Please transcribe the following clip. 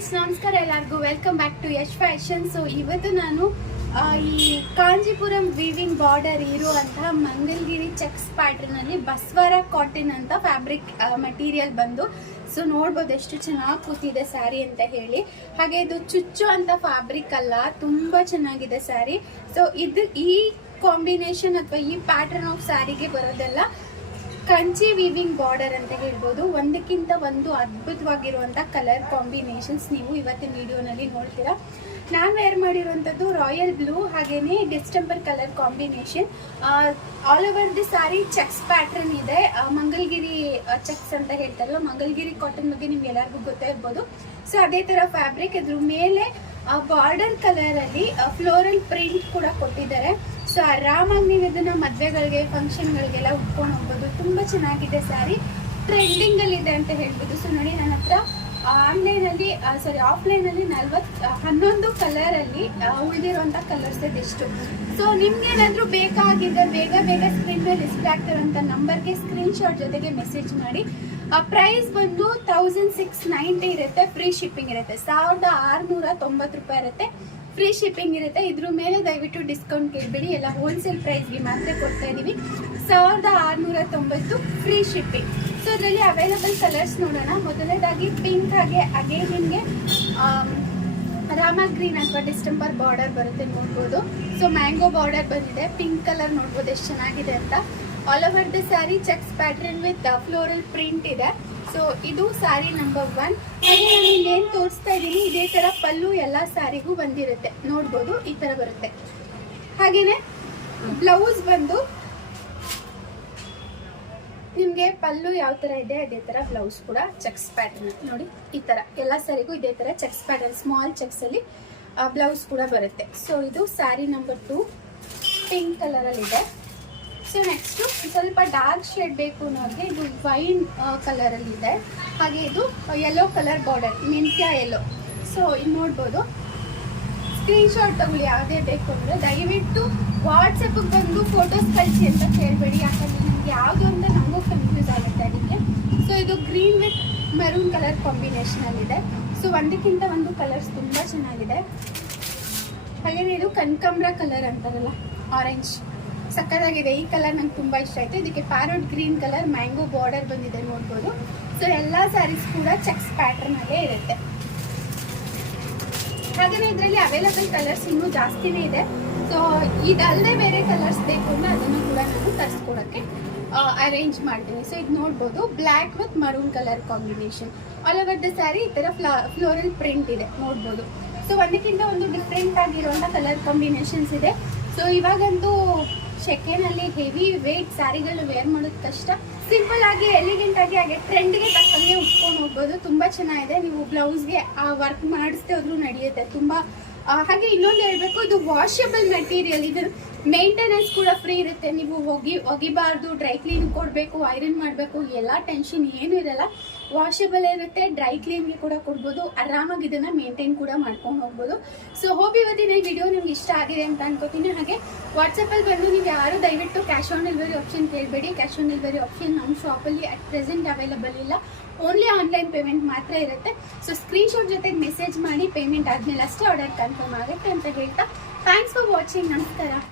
Friends ನಮಸ್ಕಾರ ಎಲ್ಲರಿಗೂ welcome back to Yash fashion. So ಇವತ್ತು ನಾನು ಈ ಕಾಂಜಿಪುರಂ ವೀವಿಂಗ್ ಬಾರ್ಡರ್ ಇರುವಂತಹ ಮಂಗಲ್ಗಿರಿ ಚೆಕ್ಸ್ ಪ್ಯಾಟರ್ನ್ ಅಲ್ಲಿ ಬಸ್ವರ ಕಾಟನ್ ಅಂತ ಫ್ಯಾಬ್ರಿಕ್ ಮೆಟೀರಿಯಲ್ ಬಂದು ಸೊ ನೋಡ್ಬೋದು ಎಷ್ಟು ಚೆನ್ನಾಗಿ ಕೂತಿದೆ ಸ್ಯಾರಿ ಅಂತ ಹೇಳಿ. ಹಾಗೆ ಇದು ಚುಚ್ಚು ಅಂತ ಫ್ಯಾಬ್ರಿಕ್ ಅಲ್ಲ, ತುಂಬಾ ಚೆನ್ನಾಗಿದೆ ಸ್ಯಾರಿ. ಸೊ ಇದು ಈ ಕಾಂಬಿನೇಷನ್ ಅಥವಾ ಈ ಪ್ಯಾಟರ್ನ್ ಆಫ್ ಸ್ಯಾರಿಗೆ ಬರೋದೆಲ್ಲ ಕಂಚಿ ವೀವಿಂಗ್ ಬಾರ್ಡರ್ ಅಂತ ಹೇಳ್ಬೋದು. ಒಂದಕ್ಕಿಂತ ಒಂದು ಅದ್ಭುತವಾಗಿರುವಂತ ಕಲರ್ ಕಾಂಬಿನೇಷನ್ಸ್ ನೀವು ಇವತ್ತಿನ ವಿಡಿಯೋನಲ್ಲಿ ನೋಡ್ತೀರಾ. ನಾನು ವೇರ್ ಮಾಡಿರುವಂಥದ್ದು ರಾಯಲ್ ಬ್ಲೂ ಹಾಗೇನೆ distemper colour combination. All over the sari cheques pattern ಇದೆ. ಮಂಗಲ್ಗಿರಿ ಚೆಕ್ಸ್ ಅಂತ ಹೇಳ್ತಾರಲ್ಲ, ಮಂಗಲ್ಗಿರಿ ಕಾಟನ್ ಬಗ್ಗೆ ನಿಮ್ಗೆ ಎಲ್ಲರಿಗೂ ಗೊತ್ತೇ ಇರ್ಬೋದು. ಸೊ ಅದೇ ತರ ಫ್ಯಾಬ್ರಿಕ್, ಇದ್ರ ಮೇಲೆ ಬಾರ್ಡರ್ ಕಲರ್ ಅಲ್ಲಿ ಫ್ಲೋರಲ್ ಪ್ರಿಂಟ್ ಕೂಡ ಕೊಟ್ಟಿದ್ದಾರೆ. ಸೊ ಆರಾಮಾಗಿ ನೀವು ಇದನ್ನ ಮದ್ವೆಗಳಿಗೆ ಫಂಕ್ಷನ್ಗಳಿಗೆಲ್ಲ ಉಟ್ಕೊಂಡು ಹೋಗ್ಬೋದು. ತುಂಬಾ ಚೆನ್ನಾಗಿದೆ ಸ್ಯಾರಿ, ಟ್ರೆಂಡಿಂಗ್ ಅಲ್ಲಿ ಇದೆ ಅಂತ ಹೇಳ್ಬೋದು. ಸೊ ನೋಡಿ, ನನ್ನ ಹತ್ರ ಆಫ್ಲೈನ್ ಅಲ್ಲಿ 11 ಕಲರ್ ಅಲ್ಲಿ ಉಳಿದಿರುವಂತ ಕಲರ್ಸ್ ಇದೆಷ್ಟು. ಸೊ ನಿಮ್ಗೆ ಏನಾದ್ರು ಬೇಕಾಗಿದೆ ಬೇಗ ಸ್ಕ್ರೀನ್ ಮೇಲೆ ಡಿಸ್ಪ್ಲೇ ಆಗ್ತಿರುವಂತ ನಂಬರ್ಗೆ ಸ್ಕ್ರೀನ್ ಶಾಟ್ ಜೊತೆಗೆ ಮೆಸೇಜ್ ಮಾಡಿ. ಪ್ರೈಸ್ ಬಂದು 1690 ಇರುತ್ತೆ, ಫ್ರೀ ಶಿಪ್ಪಿಂಗ್ ಇರುತ್ತೆ. 1690 ರೂಪಾಯಿ ಇರುತ್ತೆ, ಫ್ರೀ ಶಿಪ್ಪಿಂಗ್ ಇರುತ್ತೆ. ಇದ್ರ ಮೇಲೆ ದಯವಿಟ್ಟು ಡಿಸ್ಕೌಂಟ್ ಕೇಳಬೇಡಿ, ಎಲ್ಲ ಹೋಲ್ಸೇಲ್ ಪ್ರೈಸ್ಗೆ ಮಾತ್ರ ಕೊಡ್ತಾ ಇದೀವಿ. 1690 ಫ್ರೀ ಶಿಪ್ಪಿಂಗ್. ಸೊ ಇದರಲ್ಲಿ ಅವೈಲಬಲ್ ಕಲರ್ಸ್ ನೋಡೋಣ. ಮೊದಲನೇದಾಗಿ ಪಿಂಕ್, ಹಾಗೆ ಅದೇ ನಿಮಗೆ ರಾಮ ಗ್ರೀನ್ ಅಥವಾ ಡಿಸ್ಟೆಂಪರ್ ಬಾರ್ಡರ್ ಬರುತ್ತೆ ನೋಡ್ಬೋದು. ಸೊ ಮ್ಯಾಂಗೋ ಬಾರ್ಡರ್ ಬಂದಿದೆ, ಪಿಂಕ್ ಕಲರ್ ನೋಡ್ಬೋದು ಎಷ್ಟು ಚೆನ್ನಾಗಿದೆ ಅಂತ. All over the sari cheques pattern with floral print ಇದೆ. ಸೊ ಇದು ಸ್ಯಾರಿ ನಂಬರ್ 1. ಹಾಗೆ ನಾನು ಇನ್ನೇನು ತೋರಿಸ್ತಾ ಇದ್ದೀನಿ, ಇದೇ ತರ ಪಲ್ಲು ಎಲ್ಲ ಸ್ಯಾರಿಗೂ ಬಂದಿರುತ್ತೆ ನೋಡ್ಬೋದು, ಈ ತರ ಬರುತ್ತೆ. ಹಾಗೇನೆ ಬ್ಲೌಸ್ ಬಂದು ನಿಮ್ಗೆ ಪಲ್ಲು ಯಾವ ತರ ಇದೆ ಅದೇ ತರ ಬ್ಲೌಸ್ ಕೂಡ ಚೆಕ್ಸ್ ಪ್ಯಾಟರ್ನ್ ನೋಡಿ, ಈ ತರ ಎಲ್ಲ ಸ್ಯಾರಿಗೂ ಇದೇ ತರ ಚೆಕ್ಸ್ ಪ್ಯಾಟರ್ನ್ ಸ್ಮಾಲ್ ಚೆಕ್ಸ್ ಅಲ್ಲಿ ಬ್ಲೌಸ್ ಕೂಡ ಬರುತ್ತೆ. ಸೊ ಇದು ಸ್ಯಾರಿ ನಂಬರ್ 2, ಪಿಂಕ್ ಕಲರ್ ಅಲ್ಲಿ ಇದೆ. ಸೊ ನೆಕ್ಸ್ಟ್ ಸ್ವಲ್ಪ ಡಾರ್ಕ್ ಶೇಡ್ ಬೇಕು ಅನ್ನೋರಿಗೆ ಇದು ವೈನ್ ಕಲರ್ ಅಲ್ಲಿ ಇದೆ. ಹಾಗೆ ಇದು ಯೆಲ್ಲೋ ಕಲರ್ ಬಾರ್ಡರ್, ಮೆಂತ್ಯ ಯೆಲ್ಲೋ. ಸೊ ಇದು ನೋಡ್ಬೋದು. ಸ್ಕ್ರೀನ್ ಶಾಟ್ ತಗೊಳ್ಳಿ ಯಾವುದೇ ಬೇಕು ಅಂದರೆ. ದಯವಿಟ್ಟು ವಾಟ್ಸಪ್ಗೆ ಬಂದು ಫೋಟೋಸ್ ಕಳಿಸಿ ಅಂತ ಕೇಳಬೇಡಿ, ಯಾಕಂದರೆ ನಮ್ಗೆ ಯಾವುದು ಅಂತ ನಮಗೂ ಕನ್ಫ್ಯೂಸ್ ಆಗುತ್ತೆ ಅದಕ್ಕೆ. ಸೊ ಇದು green with maroon colour combination ಅಲ್ಲಿ ಇದೆ. ಸೊ ಒಂದಕ್ಕಿಂತ ಒಂದು ಕಲರ್ಸ್ ತುಂಬ ಚೆನ್ನಾಗಿದೆ. ಹಾಗೆ ಇದು ಕನಕಾಂಬ್ರ ಕಲರ್ ಅಂತಾರಲ್ಲ, ಆರೆಂಜ್, ಸಕ್ಕತ್ತಾಗಿದೆ. ಈ ಕಲರ್ ನಂಗೆ ತುಂಬ ಇಷ್ಟ ಆಯಿತು. ಇದಕ್ಕೆ parrot green colour mango border ಬಂದಿದೆ ನೋಡ್ಬೋದು. ಸೊ ಎಲ್ಲ ಸ್ಯಾರೀಸ್ ಕೂಡ ಚೆಕ್ಸ್ ಪ್ಯಾಟರ್ನ್ ಅಲ್ಲೇ ಇರುತ್ತೆ. ಹಾಗೆಯೇ ಇದರಲ್ಲಿ ಅವೈಲಬಲ್ ಕಲರ್ಸ್ ಇನ್ನೂ ಜಾಸ್ತಿನೇ ಇದೆ. ಸೊ ಇದಲ್ಲದೆ ಬೇರೆ ಕಲರ್ಸ್ ಬೇಕು ಅಂದರೆ ಅದನ್ನು ಕೂಡ ನಾನು ತರಿಸ್ಕೊಡೋಕ್ಕೆ ಅರೇಂಜ್ ಮಾಡ್ತೀನಿ. ಸೊ ಇದು ನೋಡ್ಬೋದು, black with maroon colour combination. All over the sari ಈ ಥರ ಫ್ಲೋರಲ್ ಪ್ರಿಂಟ್ ಇದೆ ನೋಡ್ಬೋದು. ಸೊ ಒಂದಕ್ಕಿಂತ ಒಂದು ಡಿಫ್ರೆಂಟ್ ಆಗಿರುವಂಥ ಕಲರ್ ಕಾಂಬಿನೇಷನ್ಸ್ ಇದೆ. ಸೊ ಇವಾಗಂತೂ ಸೆಕೆನಲ್ಲಿ ಹೆವಿ ವೇಟ್ ಸ್ಯಾರಿಗಳು ವೇರ್ ಮಾಡೋದು ಕಷ್ಟ. ಸಿಂಪಲ್ ಆಗಿ ಎಲಿಗೆಂಟ್ ಆಗಿ ಹಾಗೆ ಟ್ರೆಂಡ್ಗೆ ತಕ್ಕಂಗೆ ಉಟ್ಕೊಂಡು ಹೋಗ್ಬೋದು. ತುಂಬ ಚೆನ್ನಾಗಿದೆ. ನೀವು ಬ್ಲೌಸ್ಗೆ ವರ್ಕ್ ಮಾಡಿಸ್ದೇ ಹೋದ್ರೂ ನಡೆಯುತ್ತೆ ತುಂಬ. ಹಾಗೆ ಇನ್ನೊಂದು ಹೇಳಬೇಕು, ಇದು ವಾಷಬಲ್ ಮೆಟೀರಿಯಲ್. ಇದು ಮೇಂಟೆನೆನ್ಸ್ ಕೂಡ ಫ್ರೀ ಇರುತ್ತೆ. ನೀವು ಒಗಿಬಾರ್ದು, ಡ್ರೈ ಕ್ಲೀನ್ ಕೊಡಬೇಕು, ಐರನ್ ಮಾಡಬೇಕು, ಎಲ್ಲ ಟೆನ್ಷನ್ ಏನೂ ಇರಲ್ಲ. ವಾಷಬಲ್ ಇರುತ್ತೆ, ಡ್ರೈ ಕ್ಲೀನ್ಗೆ ಕೂಡ ಕೊಡ್ಬೋದು. ಆರಾಮಾಗಿ ಇದನ್ನು ಮೇಂಟೈನ್ ಕೂಡ ಮಾಡ್ಕೊಂಡು ಹೋಗ್ಬೋದು. ಸೊ ಹೋಪ್ ಇವತ್ತಿನ ಈ ವಿಡಿಯೋ ನಿಮ್ಗೆ ಇಷ್ಟ ಆಗಿದೆ ಅಂತ ಅನ್ಕೋತೀನಿ. ಹಾಗೆ ವಾಟ್ಸಪ್ಪಲ್ಲಿ ಬಂದು ನೀವು ಯಾರು ದಯವಿಟ್ಟು ಕ್ಯಾಶ್ ಆನ್ ಡೆಲಿವರಿ ಆಪ್ಷನ್ ಕೇಳಬೇಡಿ. ಕ್ಯಾಶ್ ಆನ್ ಡೆಲಿವರಿ ಆಪ್ಷನ್ ನಮ್ಮ ಶಾಪಲ್ಲಿ ಅಟ್ ಪ್ರೆಸೆಂಟ್ ಅವೈಲಬಲ್ ಇಲ್ಲ, ಓನ್ಲಿ ಆನ್ಲೈನ್ ಪೇಮೆಂಟ್ ಮಾತ್ರ ಇರುತ್ತೆ. ಸೊ ಸ್ಕ್ರೀನ್ ಶಾಟ್ ಜೊತೆಗೆ ಮೆಸೇಜ್ ಮಾಡಿ, ಪೇಮೆಂಟ್ ಆದಮೇಲೆ ಅಷ್ಟೇ ಆರ್ಡರ್ ಕನ್ಫರ್ಮ್ ಆಗುತ್ತೆ ಅಂತ ಹೇಳ್ತಾ ಥ್ಯಾಂಕ್ಸ್ ಫಾರ್ ವಾಚಿಂಗ್. ನಮಸ್ಕಾರ.